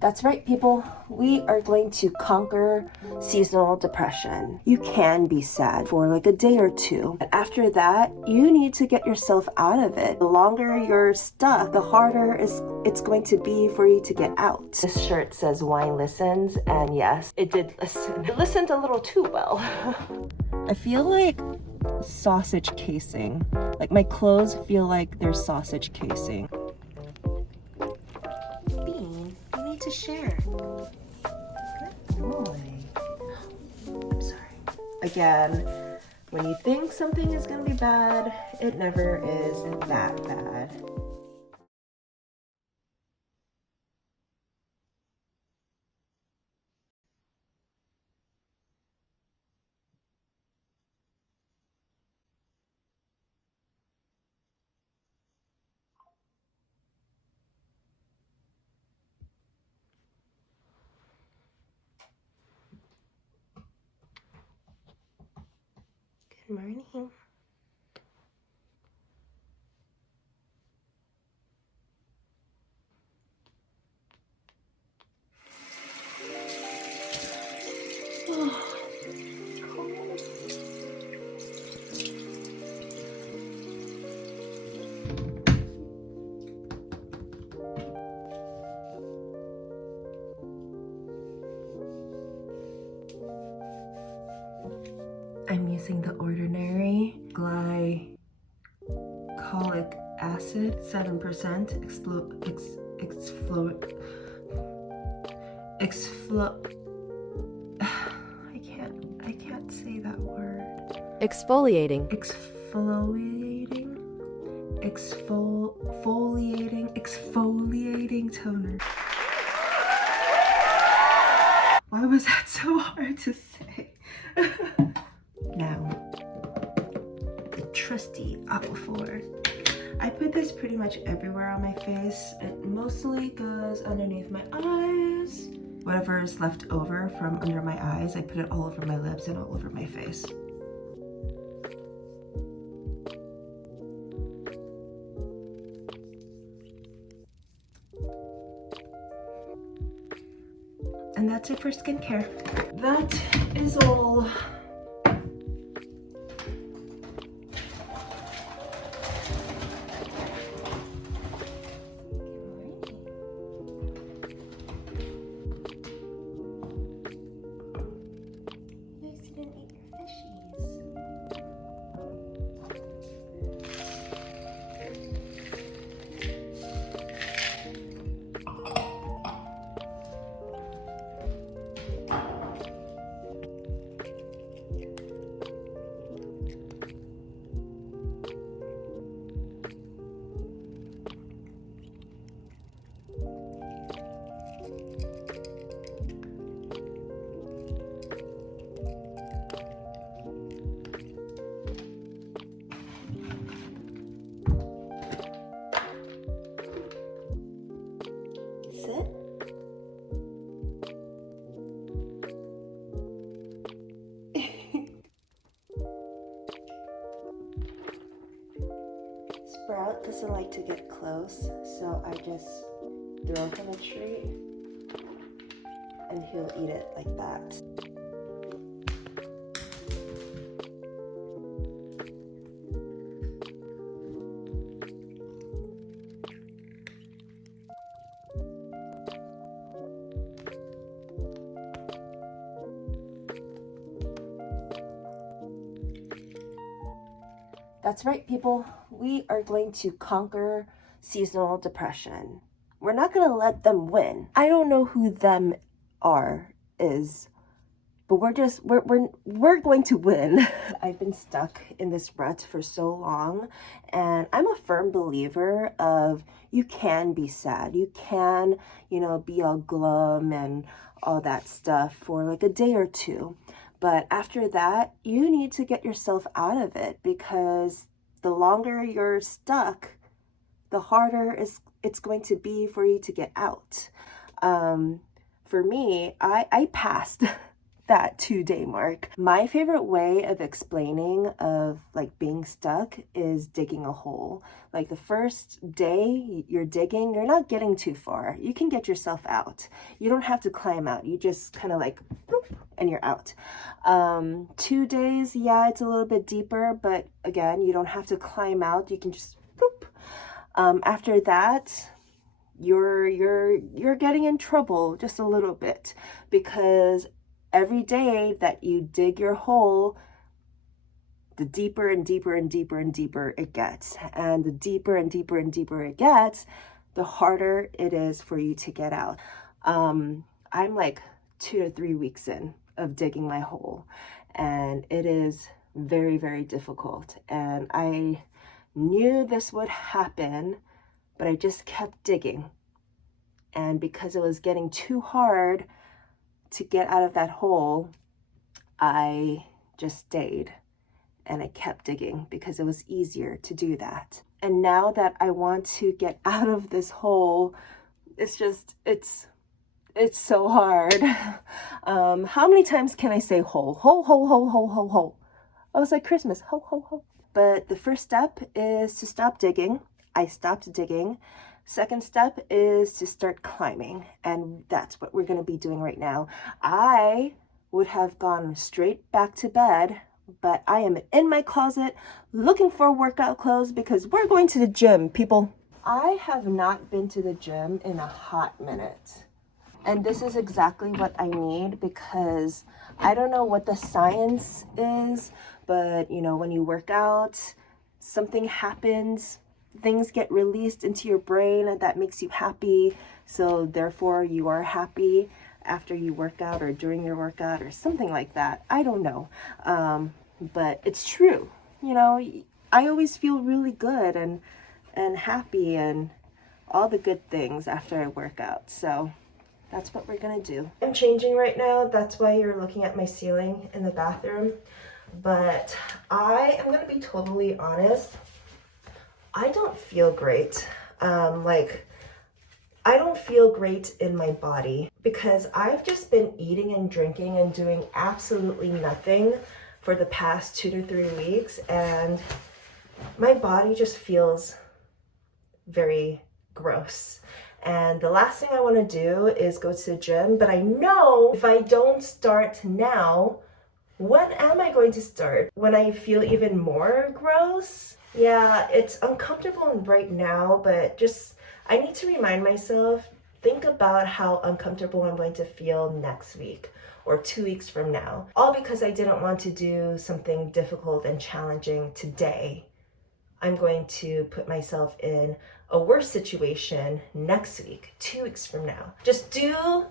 That's right, people. We are going to conquer seasonal depression. You can be sad for like a day or two, but after that, you need to get yourself out of it. The longer you're stuck, the harder it's going to be for you to get out. This shirt says wine listens, and yes, it did listen. It listened a little too well. I feel like sausage casing. Like my clothes feel like they're sausage casing. Bean, you need to share. Good boy. I'm sorry. Again, when you think something is gonna be bad, it never is that bad. Good morning. I'm using the Ordinary glycolic acid, 7% I can't say that word. Exfoliating. Exfoliating toner. Why was that so hard to say? Now, the trusty Aquaphor. I put this pretty much everywhere on my face. It mostly goes underneath my eyes. Whatever is left over from under my eyes, I put it all over my lips and all over my face. And that's it for skincare. That is all. Sit. Sprout doesn't like to get close, so I just throw him a treat and he'll eat it like that. That's right, people. We are going to conquer seasonal depression. We're not going to let them win. I don't know who them is, but we're going to win. I've been stuck in this rut for so long, and I'm a firm believer of you can be sad. You can, be all glum and all that stuff for like a day or two. But after that, you need to get yourself out of it, because the longer you're stuck, the harder it's going to be for you to get out. For me, I passed. that 2-day mark. My favorite way of explaining of like being stuck is digging a hole. Like the first day you're digging, you're not getting too far. You can get yourself out. You don't have to climb out. You just kind of like, boop, and you're out. 2 days, yeah, it's a little bit deeper, but again, you don't have to climb out. You can just boop. After that, you're getting in trouble just a little bit, because every day that you dig your hole, the deeper and deeper and deeper and deeper it gets. And the deeper and deeper and deeper it gets, the harder it is for you to get out. I'm like 2 to 3 weeks in of digging my hole, and it is very, very difficult. And I knew this would happen, but I just kept digging. And because it was getting too hard to get out of that hole, I just stayed and I kept digging because it was easier to do that. And now that I want to get out of this hole, it's so hard. How many times can I say hole? Hole, hole, hole, hole, hole, hole. Oh, it's like Christmas. Ho, ho, ho. But the first step is to stop digging. I stopped digging. Second step is to start climbing. And that's what we're going to be doing right now. I would have gone straight back to bed, but I am in my closet looking for workout clothes because we're going to the gym, people. I have not been to the gym in a hot minute. And this is exactly what I need, because I don't know what the science is, but you know, when you work out, something happens, things get released into your brain and that makes you happy. So therefore you are happy after you work out or during your workout or something like that. I don't know. But it's true. You know, I always feel really good and happy and all the good things after I work out. So that's what we're gonna do. I'm changing right now. That's why you're looking at my ceiling in the bathroom. But I am gonna be totally honest. I don't feel great. I don't feel great in my body because I've just been eating and drinking and doing absolutely nothing for the past 2 to 3 weeks, and my body just feels very gross. And the last thing I want to do is go to the gym, but I know if I don't start now, when am I going to start? When I feel even more gross? Yeah, it's uncomfortable right now, but just I need to remind myself, think about how uncomfortable I'm going to feel next week or 2 weeks from now. All because I didn't want to do something difficult and challenging today. I'm going to put myself in a worse situation next week, 2 weeks from now. Just do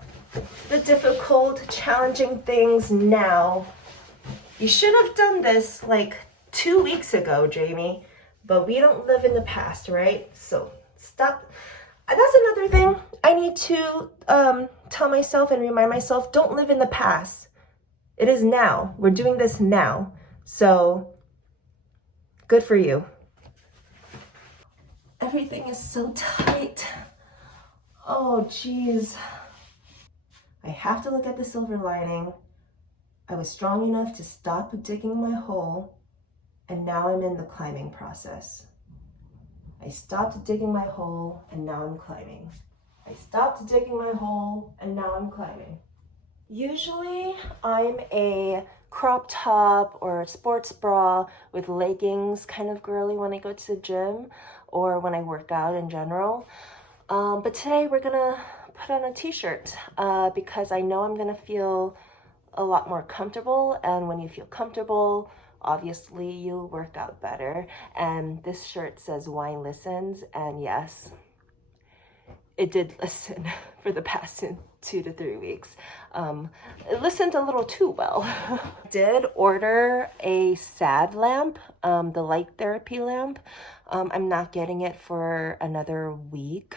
the difficult, challenging things now. You should have done this like 2 weeks ago, Jamie, but we don't live in the past, right? So stop. That's another thing I need to tell myself and remind myself, don't live in the past. It is now. We're doing this now. So good for you. Everything is so tight. Oh, geez. I have to look at the silver lining. I was strong enough to stop digging my hole, and now I'm in the climbing process. I stopped digging my hole, and now I'm climbing. I stopped digging my hole, and now I'm climbing. Usually, I'm a crop top or a sports bra with leggings kind of girly when I go to the gym or when I work out in general. But today we're gonna put on a t-shirt because I know I'm gonna feel a lot more comfortable, and when you feel comfortable, obviously you work out better. And this shirt says Wine Listens, and yes, it did listen for the past 2 to 3 weeks. It listened a little too well. Did order a SAD lamp, the light therapy lamp. I'm not getting it for another week,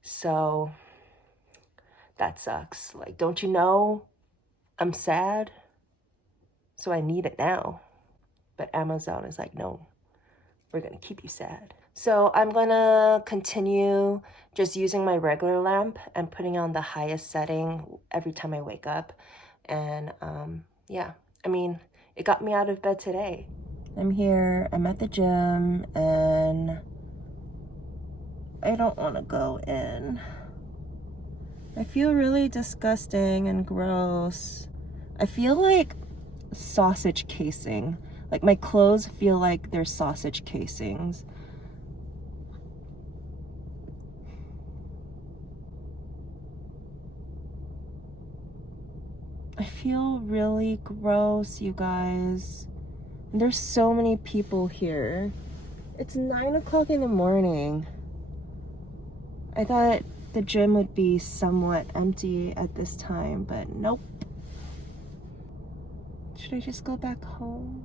so that sucks. Like, don't you know I'm sad? So I need it now. But Amazon is like, no, we're gonna keep you sad. So I'm gonna continue just using my regular lamp and putting on the highest setting every time I wake up. And yeah, I mean, it got me out of bed today. I'm here, I'm at the gym, and I don't want to go in. I feel really disgusting and gross. I feel like sausage casing. Like my clothes feel like they're sausage casings. I feel really gross, you guys. And there's so many people here. It's 9 o'clock in the morning. I thought the gym would be somewhat empty at this time, but nope. Should I just go back home?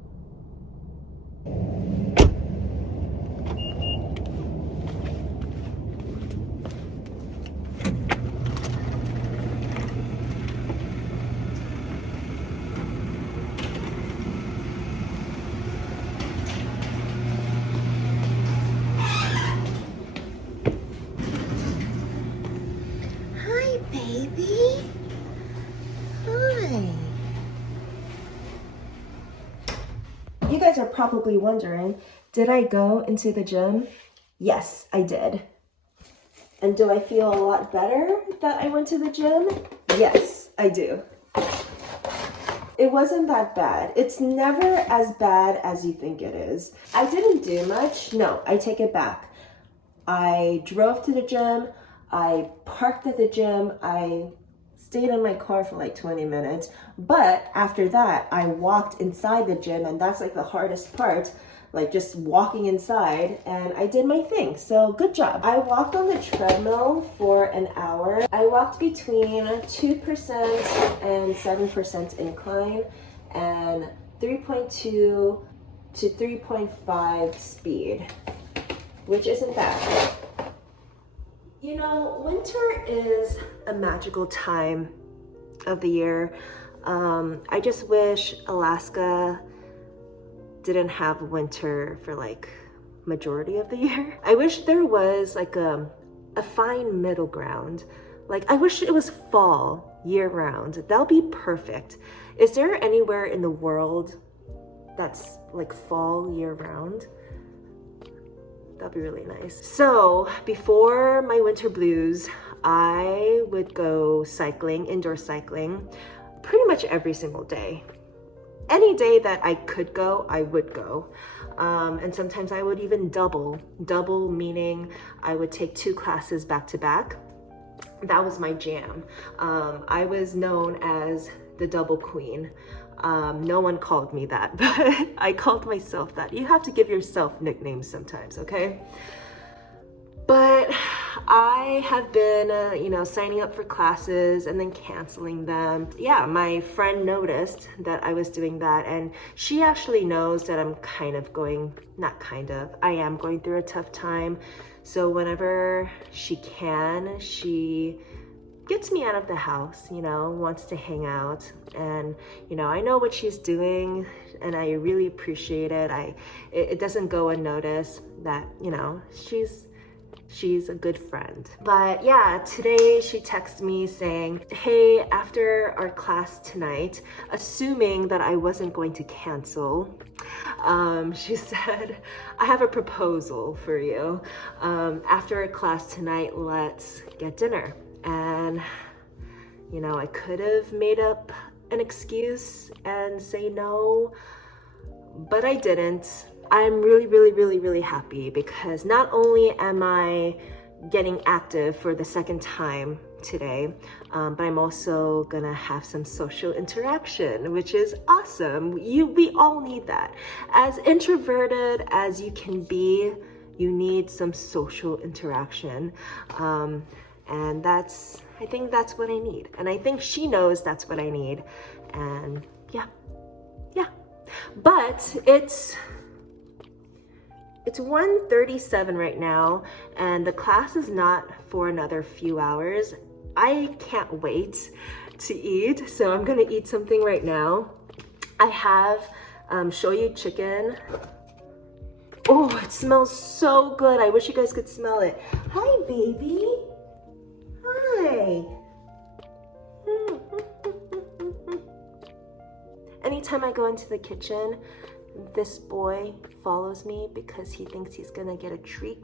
Hi, baby. Hi. You guys are probably wondering, did I go into the gym? Yes, I did. And do I feel a lot better that I went to the gym? Yes, I do. It wasn't that bad. It's never as bad as you think it is. I didn't do much. No, I take it back. I drove to the gym. I parked at the gym. I stayed in my car for like 20 minutes. But after that, I walked inside the gym, and that's like the hardest part, like just walking inside, and I did my thing. So good job. I walked on the treadmill for an hour. I walked between 2% and 7% incline and 3.2 to 3.5 speed, which isn't bad. You know, winter is a magical time of the year. I just wish Alaska didn't have winter for like majority of the year. I wish there was like a fine middle ground. Like I wish it was fall year round. That'll be perfect. Is there anywhere in the world that's like fall year round? That'd be really nice. So before my winter blues, I would go cycling, indoor cycling, pretty much every single day. Any day that I could go, I would go. And sometimes I would even double meaning I would take 2 classes back to back. That was my jam. I was known as the double queen. No one called me that, but I called myself that. You have to give yourself nicknames sometimes, okay? But I have been, signing up for classes and then canceling them. Yeah, my friend noticed that I was doing that, and she actually knows that I'm I am going through a tough time. So whenever she can, she gets me out of the house, wants to hang out. And, I know what she's doing, and I really appreciate it. It doesn't go unnoticed that, she's a good friend. But yeah, today she texted me saying, hey, after our class tonight, assuming that I wasn't going to cancel, she said, I have a proposal for you. After our class tonight, let's get dinner. And, I could have made up an excuse and say no, but I didn't. I'm really, really, really, really happy because not only am I getting active for the 2nd time today, but I'm also gonna have some social interaction, which is awesome. We all need that. As introverted as you can be, you need some social interaction. And I think that's what I need. And I think she knows that's what I need. And yeah. But it's 1:37 right now, and the class is not for another few hours. I can't wait to eat, so I'm gonna eat something right now. I have shoyu chicken. Oh, it smells so good. I wish you guys could smell it. Hi, baby. Hi. time I go into the kitchen, this boy follows me because he thinks he's gonna get a treat.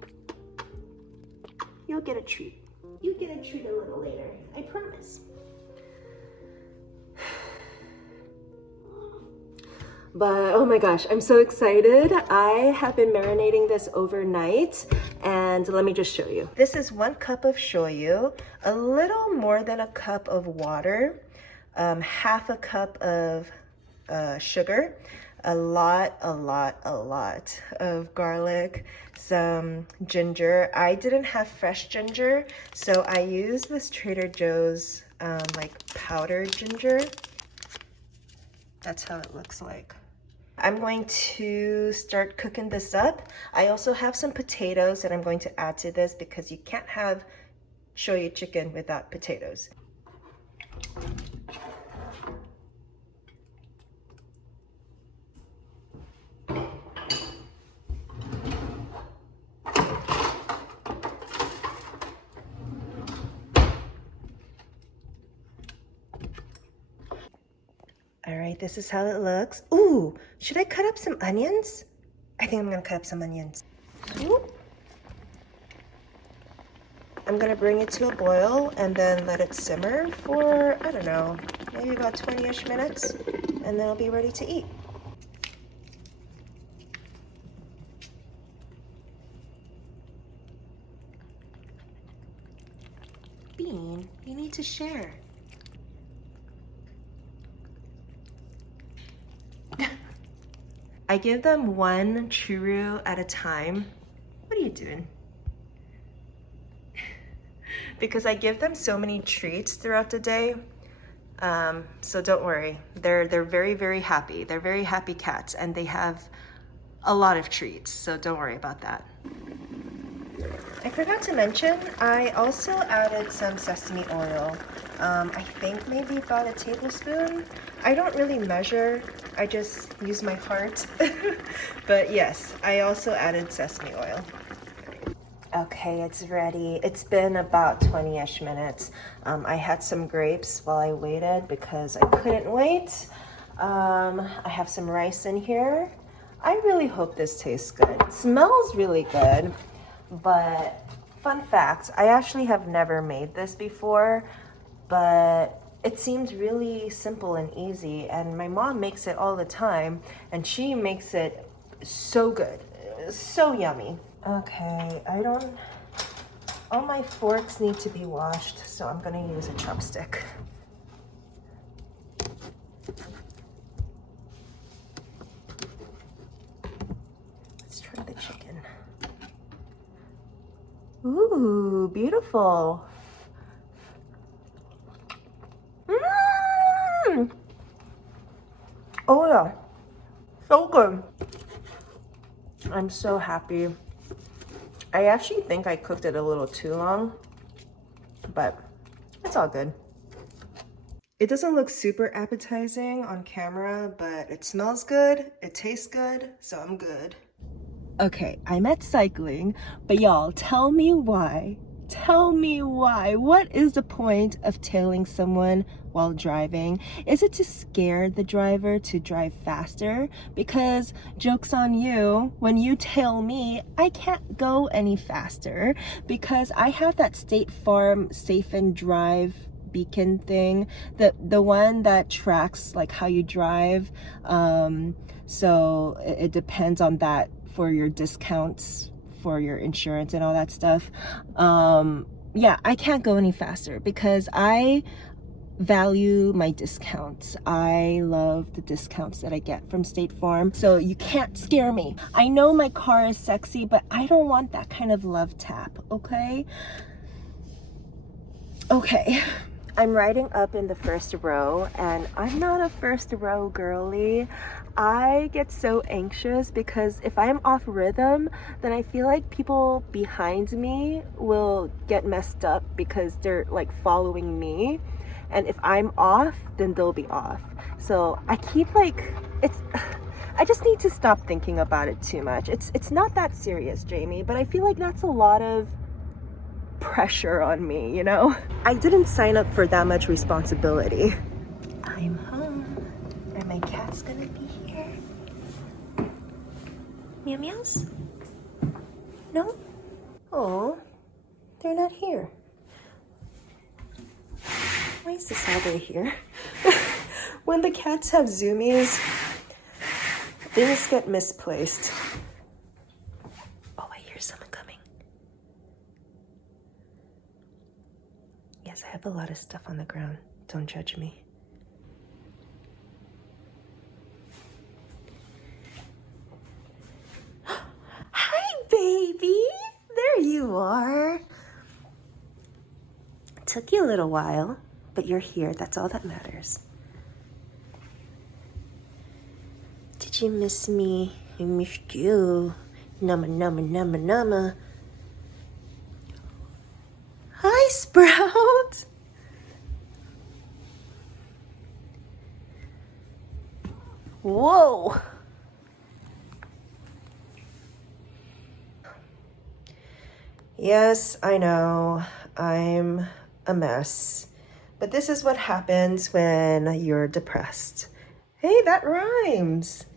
You'll get a treat. You get a treat a little later, I promise. But oh my gosh, I'm so excited. I have been marinating this overnight, and let me just show you. This is 1 cup of shoyu, a little more than a cup of water, half a cup of sugar, a lot of garlic, some ginger. I didn't have fresh ginger, so I used this Trader Joe's like powdered ginger. That's how it looks like. I'm going to start cooking this up. I also have some potatoes that I'm going to add to this because you can't have shoyu chicken without potatoes. All right, this is how it looks. Ooh, should I cut up some onions? I think I'm gonna cut up some onions. Ooh. I'm gonna bring it to a boil and then let it simmer for, I don't know, maybe about 20-ish minutes, and then it'll be ready to eat. Bean, you need to share. I give them 1 churro at a time. What are you doing? Because I give them so many treats throughout the day. So don't worry, they're very, very happy. They're very happy cats, and they have a lot of treats, so don't worry about that. I forgot to mention, I also added some sesame oil. I think maybe about a tablespoon. I don't really measure, I just use my heart. But yes, I also added sesame oil. Okay, it's ready. It's been about 20-ish minutes. I had some grapes while I waited because I couldn't wait. I have some rice in here. I really hope this tastes good. It smells really good, but fun fact, I actually have never made this before, but it seems really simple and easy, and my mom makes it all the time, and she makes it so good, so yummy. Okay, all my forks need to be washed, so I'm gonna use a chopstick. Let's try the chicken. Ooh, beautiful. Oh yeah, so good. I'm so happy. I actually think I cooked it a little too long, but it's all good. It doesn't look super appetizing on camera, but it smells good, it tastes good, so I'm good. Okay, I'm at cycling, but y'all, tell me why. Tell me why. What is the point of tailing someone while driving? Is it to scare the driver to drive faster? Because joke's on you, when you tail me, I can't go any faster because I have that State Farm Safe and Drive beacon thing, the one that tracks like how you drive. So it depends on that for your discounts for your insurance and all that stuff. Yeah, I can't go any faster because I value my discounts. I love the discounts that I get from State Farm. So you can't scare me. I know my car is sexy, but I don't want that kind of love tap, okay? Okay. I'm riding up in the first row, and I'm not a first row girly. I get so anxious because if I'm off rhythm, then I feel like people behind me will get messed up because they're like following me. And if I'm off, then they'll be off. So I keep like, I just need to stop thinking about it too much. It's not that serious, Jamie, but I feel like that's a lot of pressure on me, you know? I didn't sign up for that much responsibility. I'm home, and my cat cats gonna be here? Meow meows? No? Oh, they're not here. Why is this all day here? When the cats have zoomies, things get misplaced. Oh, I hear someone coming. Yes, I have a lot of stuff on the ground. Don't judge me. Hi, baby. There you are. It took you a little while, but you're here. That's all that matters. Did you miss me? I missed you. Numma, numma, numma, numma. Hi, Sprout. Whoa. Yes, I know. I'm a mess. But this is what happens when you're depressed. Hey, that rhymes.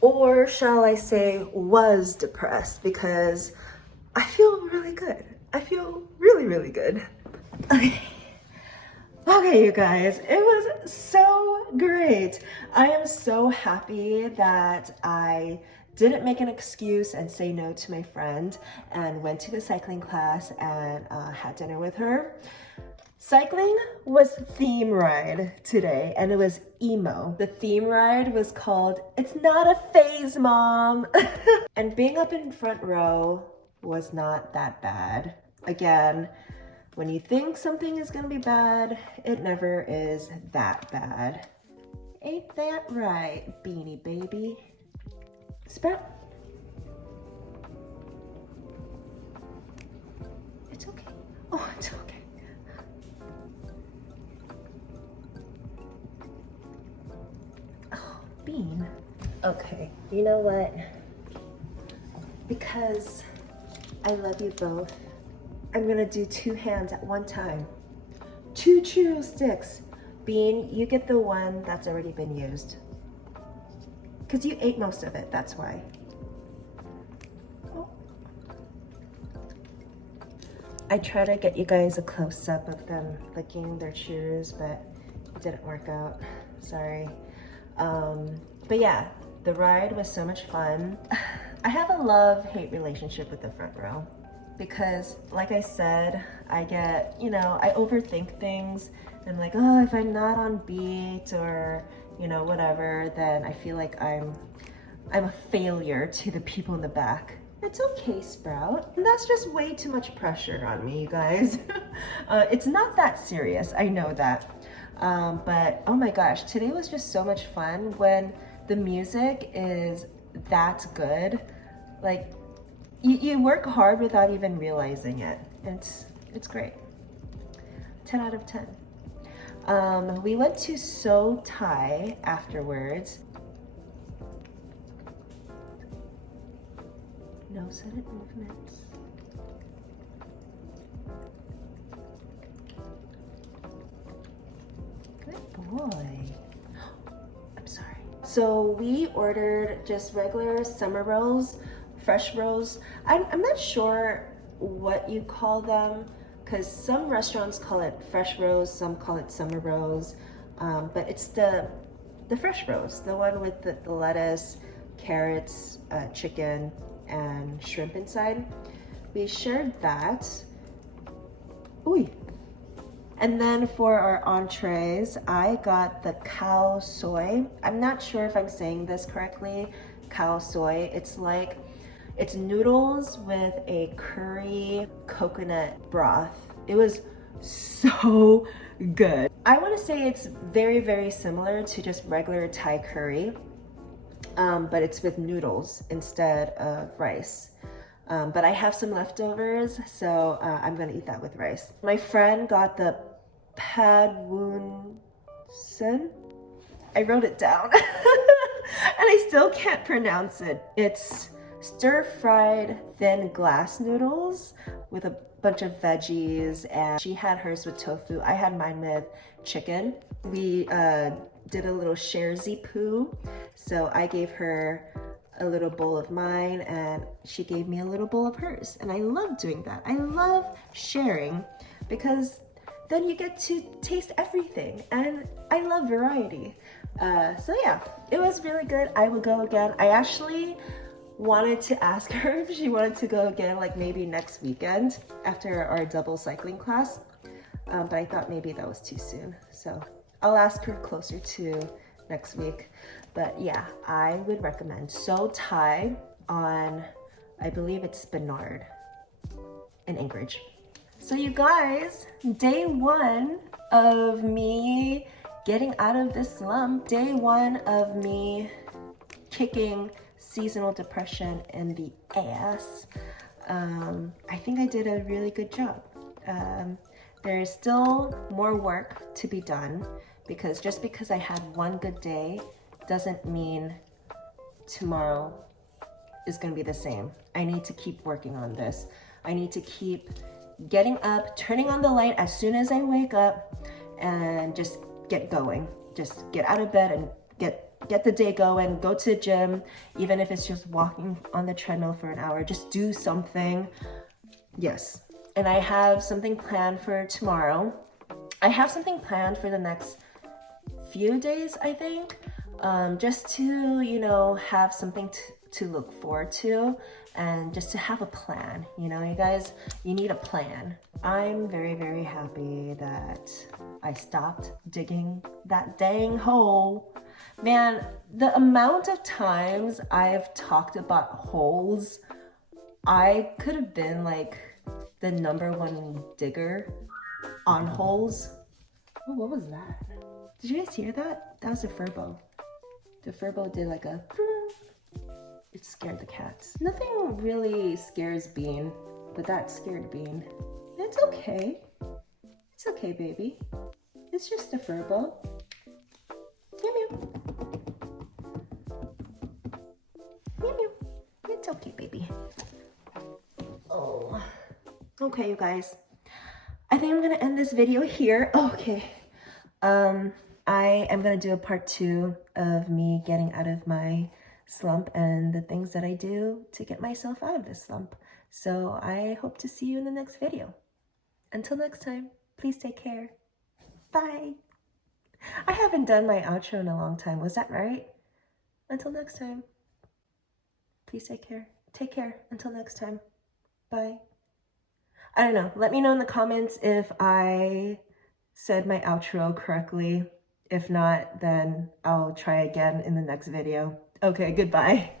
Or shall I say, was depressed, because I feel really good. I feel really, really good. Okay. Okay, you guys, it was so great. I am so happy that I didn't make an excuse and say no to my friend and went to the cycling class and had dinner with her. Cycling was theme ride today, and it was emo. The theme ride was called It's Not a Phase, Mom. And being up in front row was not that bad. Again, when you think something is gonna be bad, it never is that bad. Ain't that right, Beanie Baby? Sprout. It's okay. Oh, it's okay. Oh, Bean. Okay, you know what? Because I love you both, I'm gonna do two hands at one time. 2 Cheeto sticks. Bean, you get the one that's already been used. Because you ate most of it, that's why. Oh. I try to get you guys a close-up of them licking their Cheetos, but it didn't work out. Sorry. But yeah, the ride was so much fun. I have a love-hate relationship with the front row. Because, like I said, I get, I overthink things. And I'm like, oh, if I'm not on beat or, whatever, then I feel like I'm a failure to the people in the back. It's okay, Sprout. And that's just way too much pressure on me, you guys. It's not that serious, I know that. But, oh my gosh, today was just so much fun when the music is that good. Like, you work hard without even realizing it. It's great. 10 out of 10. We went to So Thai afterwards. No sudden movements. Good boy. I'm sorry. So we ordered just regular summer rolls, fresh rolls. I'm not sure what you call them, because some restaurants call it fresh rolls, some call it summer rolls, but it's the fresh rolls, the one with the lettuce, carrots, chicken, and shrimp inside. We shared that. Ooh. And then for our entrees, I got the khao soi. I'm not sure if I'm saying this correctly. Khao soi. It's noodles with a curry coconut broth. It was so good. I want to say it's very, very similar to just regular Thai curry, but it's with noodles instead of rice. But I have some leftovers, so I'm gonna eat that with rice. My friend got the pad woon sen. I wrote it down, and I still can't pronounce it. It's stir-fried thin glass noodles with a bunch of veggies, and she had hers with tofu. I had mine with chicken. We did a little share poo. So I gave her a little bowl of mine and she gave me a little bowl of hers. And I love doing that. I love sharing because then you get to taste everything, and I love variety. So yeah, it was really good. I would go again. I actually wanted to ask her if she wanted to go again, like maybe next weekend after our double cycling class. But I thought maybe that was too soon. So I'll ask her closer to next week. But yeah, I would recommend So Thai on, I believe it's Bernard in Anchorage. So you guys, day one of me getting out of this slump, day one of me kicking seasonal depression in the ass. I think I did a really good job. There's still more work to be done because just because I had one good day doesn't mean tomorrow is going to be the same. I need to keep working on this. I need to keep getting up, turning on the light as soon as I wake up, and just get going. Just get out of bed and get the day going. Go to the gym, even if it's just walking on the treadmill for an hour. Just do something. Yes. And I have something planned for tomorrow. I have something planned for the next few days, I think, just to, you know, have something to look forward to, and just to have a plan. You know, you guys, you need a plan. I'm very, very happy that I stopped digging that dang hole. Man, the amount of times I've talked about holes, I could have been like the #1 digger on holes. Oh, what was that? Did you guys hear that? That was a Furbo. The Furbo did like a... It scared the cats. Nothing really scares Bean, but that scared Bean. It's okay. It's okay, baby. It's just a Furbo. Meow meow. Meow meow. It's okay, baby. Oh. Okay, you guys. I think I'm gonna end this video here. Okay. I am gonna do a part 2 of me getting out of my slump and the things that I do to get myself out of this slump. So I hope to see you in the next video. Until next time, please take care. Bye. I haven't done my outro in a long time. Was that right? Until next time, please take care. Take care. Until next time. Bye. I don't know. Let me know in the comments if I said my outro correctly. If not, then I'll try again in the next video. Okay, goodbye.